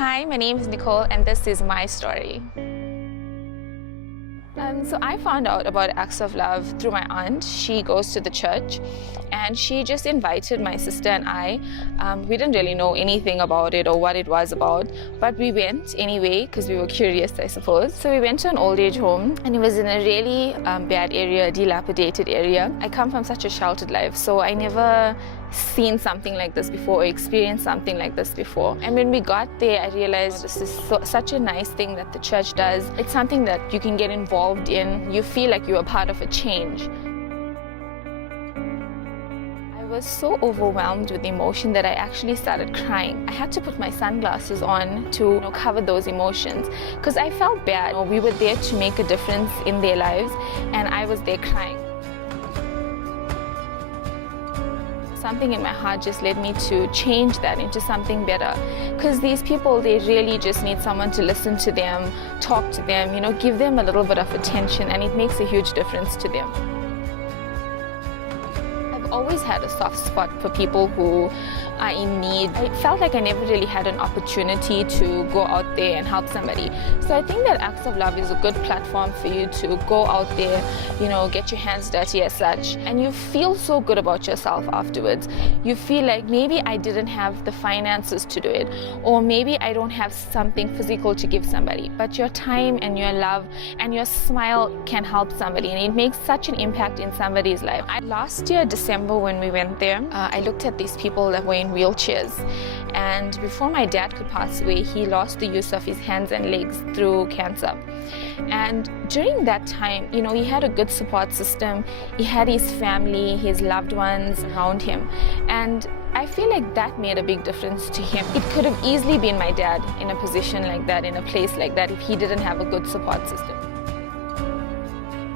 Hi, my name is Nicole and this is my story. So I found out about Acts of Love through my aunt. She goes to the church and she just invited my sister and I. We didn't really know anything about it or what it was about, but we went anyway because we were curious, I suppose. So we went to an old age home and it was in a really bad area, a dilapidated area. I come from such a sheltered life, so I never seen something like this before or experienced something like this before. And when we got there, I realized this is such a nice thing that the church does. It's something that you can get involved in. You feel like you're a part of a change. I was so overwhelmed with emotion that I actually started crying. I had to put my sunglasses on to cover those emotions because I felt bad. We were there to make a difference in their lives and I was there crying. Something in my heart just led me to change that into something better, because these people, they really just need someone to listen to them, talk to them, give them a little bit of attention, and it makes a huge difference to them. I've always had a soft spot for people who are in need. I felt like I never really had an opportunity to go out there and help somebody. So I think that Acts of Love is a good platform for you to go out there, get your hands dirty as such, and you feel so good about yourself afterwards. You feel like maybe I didn't have the finances to do it, or maybe I don't have something physical to give somebody, but your time and your love and your smile can help somebody, and it makes such an impact in somebody's life. Last year, December, when we went there, I looked at these people that were in wheelchairs, and before my dad could pass away, he lost the use of his hands and legs through cancer. And during that time, he had a good support system. He had his family, his loved ones around him, and I feel like that made a big difference to him. It could have easily been my dad in a position like that, in a place like that, if he didn't have a good support system.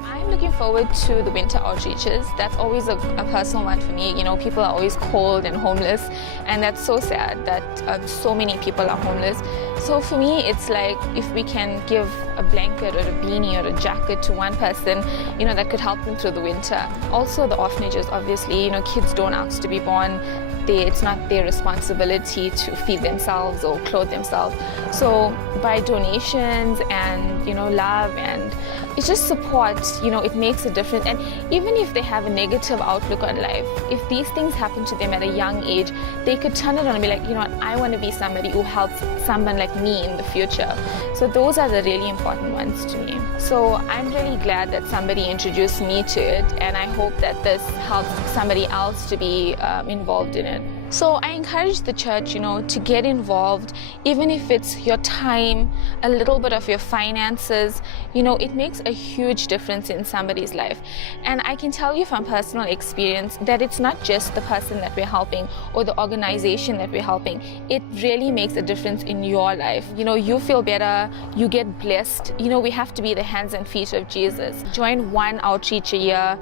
I'm looking forward to the winter outreaches. That's always a personal one for me. People are always cold and homeless, and that's so sad that so many people are homeless. So for me, it's like if we can give a blanket or a beanie or a jacket to one person, that could help them through the winter. Also the orphanages, obviously, kids don't ask to be born. It's not their responsibility to feed themselves or clothe themselves. So by donations and love and it's just support, it makes a difference. And even if they have a negative outlook on life, if these things happen to them at a young age, they could turn it on and be like, I want to be somebody who helps someone like me in the future. So those are the really important ones to me. So I'm really glad that somebody introduced me to it, and I hope that this helps somebody else to be involved in it. So I encourage the church, to get involved, even if it's your time, a little bit of your finances. It makes a huge difference in somebody's life. And I can tell you from personal experience that it's not just the person that we're helping or the organization that we're helping. It really makes a difference in your life. You feel better, you get blessed. We have to be the hands and feet of Jesus. Join one outreach a year,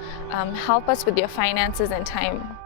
help us with your finances and time.